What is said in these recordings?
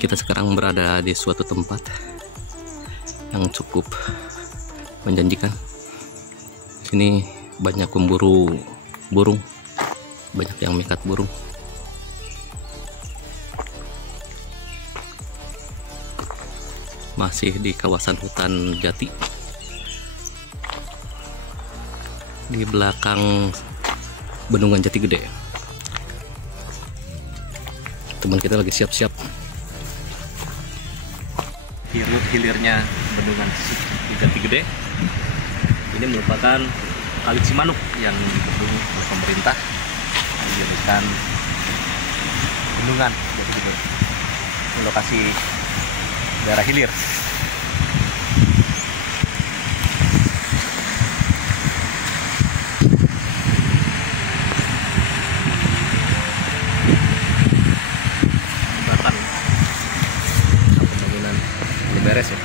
Kita sekarang berada di suatu tempat yang cukup menjanjikan. Sini banyak pemburu burung, banyak yang mikat burung. Masih di kawasan hutan jati. Di belakang bendungan Jati Gede. Teman kita lagi siap-siap. Hilirnya bendungan Jati Gede ini merupakan Kali Cimanuk yang dibendung oleh pemerintah mendirikan bendungan Jati Gede. Ini lokasi daerah hilir. Pembangunan belum beres ya.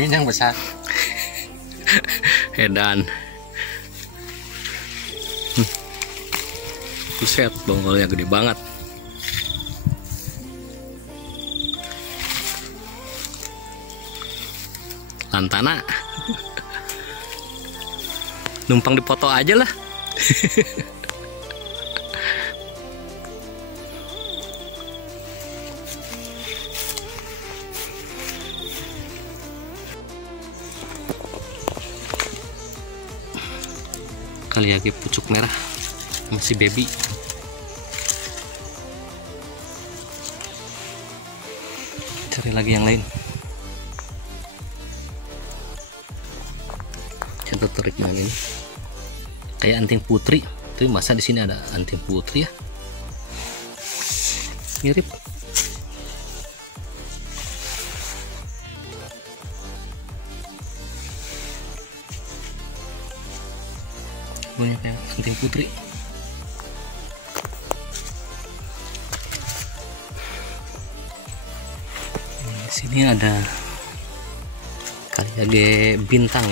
Ini yang besar. Edan. Buset, bonggolnya gede banget. Lantana. Numpang dipoto aja lah. Kali lagi pucuk merah masih baby. Cari lagi yang lain. Saya tertarik dengan ini. Kayak anting putri. Tapi masa di sini ada anting putri ya? Mirip. Banyak yang anting putri. Di sini ada kaliage bintang,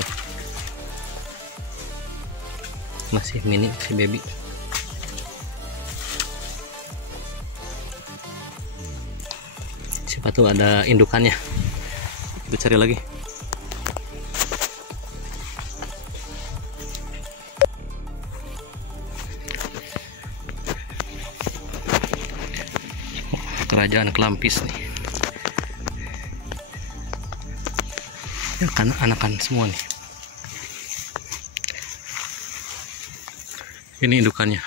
masih mini, masih baby. Siapa tuh ada indukannya? Kita cari lagi. Kerajaan Kelampis nih. Ya kan anakan semua nih. Ini indukannya.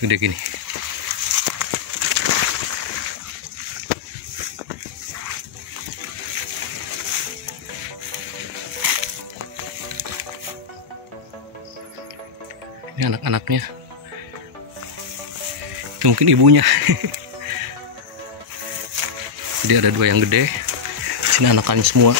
Gede gini. Ini anak-anaknya. Itu mungkin ibunya. Jadi ada dua yang gede. Sini anakannya semua.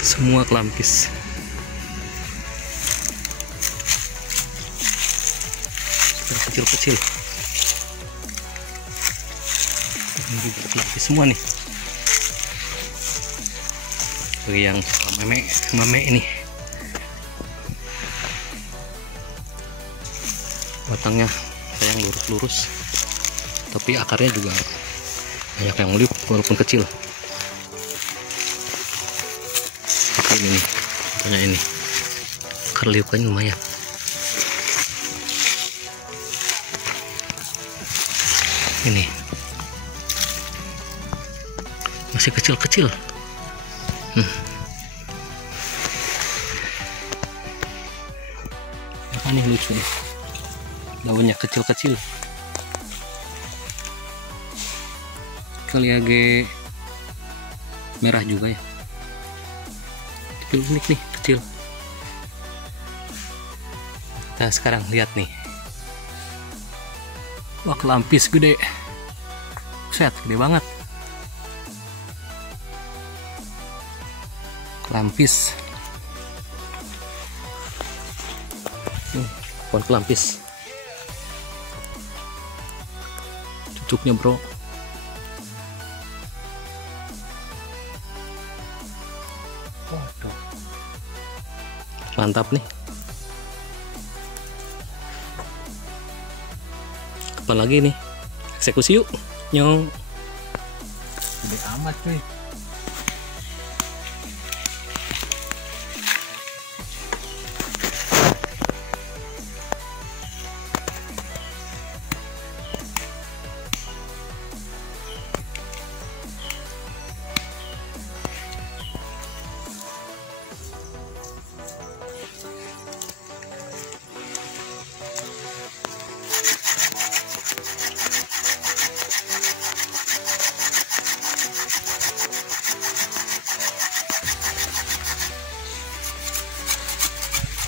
Semua kelampis. Sudah kecil-kecil. Kelampis semua nih. Bagi yang mame ini. Batangnya sayang lurus-lurus. Tapi akarnya juga banyak yang liuk walaupun kecil. Ini nih, contohnya ini. Akar liukannya lumayan. Ini masih kecil-kecil. Apa nih lucu nih, daunnya kecil-kecil. Kaliage merah juga ya, unik nih, kecil. Nah sekarang lihat nih, wah kelampis gede, set gede banget. kelampis. Pohon kelampis. Cucuknya bro. Waduh. Mantap nih. Kapan lagi nih? Eksekusi yuk. Nyong. Gede amat cuy.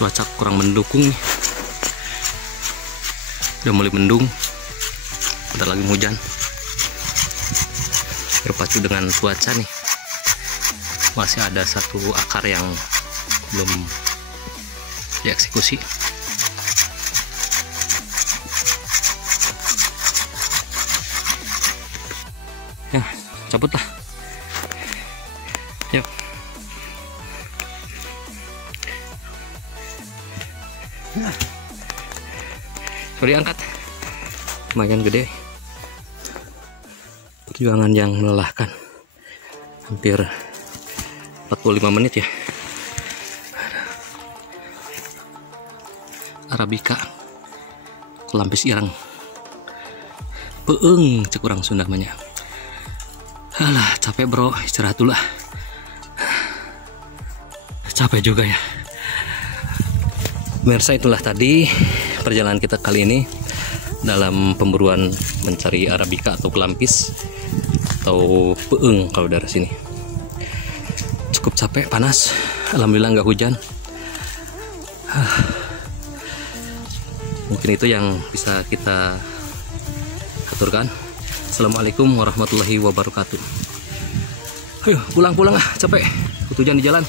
Cuaca kurang mendukung nih. Udah mulai mendung, bentar lagi hujan. Berpacu dengan cuaca nih, masih ada satu akar yang belum dieksekusi. Ya, cabut lah. Yuk. Sorry, angkat. Lumayan gede. Perjuangan yang melelahkan. Hampir 45 menit ya. Arabica kelampis irang. Peeng cek orang Sunda namanya. Alah, capek bro, istirahat dulu lah. Capek juga ya. Pemirsa, itulah tadi perjalanan kita kali ini dalam pemburuan mencari Arabica atau kelampis atau peeng kalau dari sini. Cukup capek, panas. Alhamdulillah nggak hujan. Mungkin itu yang bisa kita aturkan. Assalamualaikum warahmatullahi wabarakatuh. Ayo pulang-pulang ah, capek. Hujan di jalan.